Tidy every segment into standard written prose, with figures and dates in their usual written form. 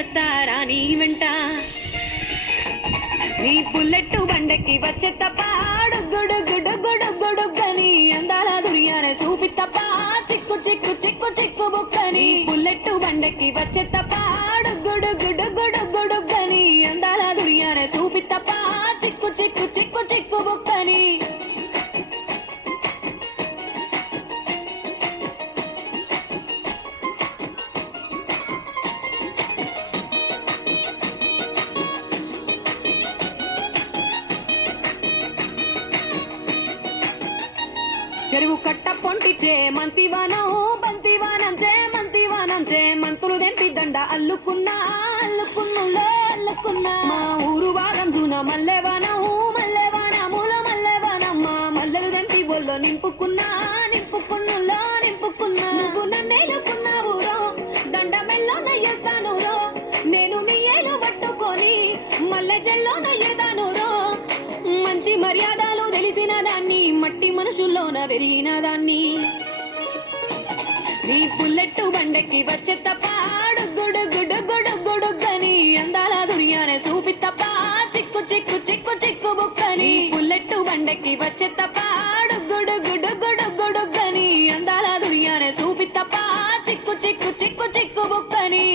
వస్తారా నీ వెంట నీ బుల్లెట్ బండకి వచ్చే తప్ప గుడుగుడుగుడుగుడుగని అందాల దుర్యానే చూపి తప్ప చిక్కు చిక్కు చిక్కు చిక్కు బుక్కని బుల్లెట్ బండకి వచ్చే తప్ప గుడుగుడుగుడుగుడుగని అందాల దుర్యానే చూపి తప్ప చిక్కు చిక్కు చిక్కు చిక్కు బుక్కని చెరువు కట్ట పొంటిచే మంతివానం బంతివానం చే మంతులు దెంపి దండ అల్లుకున్నా అల్లుకున్నులో అల్లుకున్నా మా ఊరు వారం జూన మల్లెవానముల మల్లెవానమ్మ మల్లెలు దెంపి బొల్లో నింపుకున్నా నింపుకున్నులో నింపుకున్నా నువ్వు నన్నేలుకున్నావు రో దండ మెల్లో నయ్యేస్తాను రో నేను నీ ఏలు పట్టుకొని మల్లె జల్లో నయ్యేదాను రో మంచి మర్యాదలు తెలిసిన దాన్ని మట్టి మనుషుల్లోన పెరిగిన దాన్ని నీ బుల్లెట్ బండకి వచ్చే తప్ప గుడుగుడుగుడుగుడుగని అందాల దుర్యానే చూపి తప్ప చిక్కు చిక్కు చిక్కు చిక్కు బుక్కని బుల్లెట్ బండకి వచ్చే తప్ప గుడుగుడుగుడుగుడుగని అందాల దుర్యానే చూపి తప్ప చిక్కు చిక్కు చిక్కు చిక్కు బుక్కని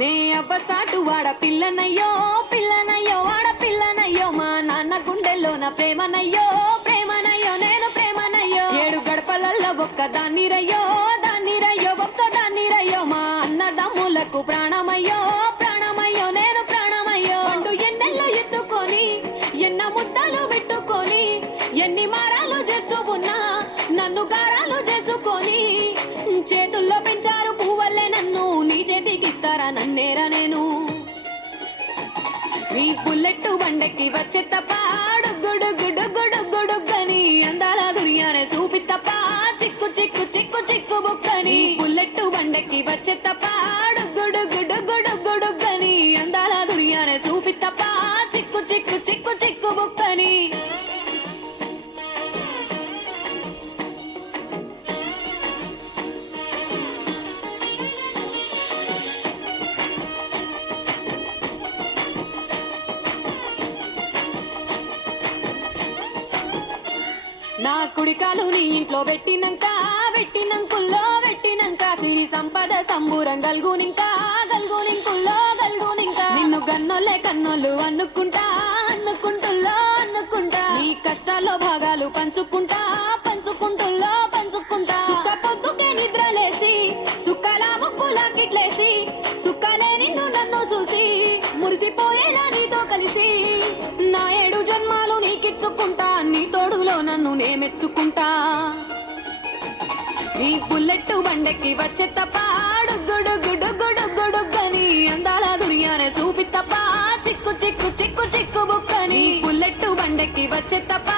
నే అవ్వసాటు వాడ పిల్లనయ్యో పిల్లనయ్యో వాడ పిల్లనయ్యో మా నాన్న గుండెల్లోన ప్రేమనయ్యో ప్రేమనయ్యో నేను ప్రేమనయ్యో 7 గడపలల్లో ఒక్క దాన్నిరయ్యో ఒక్క దాన్నిరయ్యో మా అన్నదమ్ములకు ప్రాణమయ్యో ప్రాణమయ్యో నేను ప్రాణమయ్యో అంటూ ఎన్నెల్లో ఎత్తుకొని ఎన్న ముద్దలు పెట్టుకొని ఎన్ని మారాలు చేస్తూ ఉన్నా నన్ను గారాలు చేసుకొని చేతుల్లో పెంచారు పువ్వల్లే నన్ను నీ చేతికి ఇస్తారా నన్నేరా నేను నీ బుల్లెట్ బండకి వచ్చే తప్ప గుడుగుడుగుడుగుడుగని అందాల దుర్యానే చూపి తప్ప చిక్కు చిక్కు చిక్కు చిక్కు బుక్కని బుల్లెట్ బండకి వచ్చే తప్ప గుడుగుడుగుడుగుడుగని అందాల దుర్యానే చూపి తప్ప చిక్కు చిక్కు చిక్కు చిక్కు బుక్కని నా కుడికాలు నీ ఇంట్లో పెట్టినంకుల్లో పెట్టినంక సిరి సంపద సంబూరం గల్గునింకుల్లో నిన్ను గన్నోళ్ళే కన్నోళ్ళు అనుకుంటా నీ కష్టాల్లో భాగాలు పంచుకుంటుల్లో సుఖ పొద్దుకే నిద్రలేసి సుఖాల ముక్కులాకిట్లేసి సుఖాలే నిన్ను నన్ను చూసి మురిసిపోయేలా నీతో కలిసి నా 7 జన్మాలు నీకిచ్చుకుంటా నీ తోడులో నన్ను నే మెచ్చుకుంటా నీ బుల్లెట్ బండకి వచ్చే తప్ప గుడుగుడుగుడుగుడుగని అందాల దుర్యానే చూపి తప్ప చిక్కు చిక్కు చిక్కు చిక్కు బుక్కని బుల్లెట్ బండకి వచ్చే తప్ప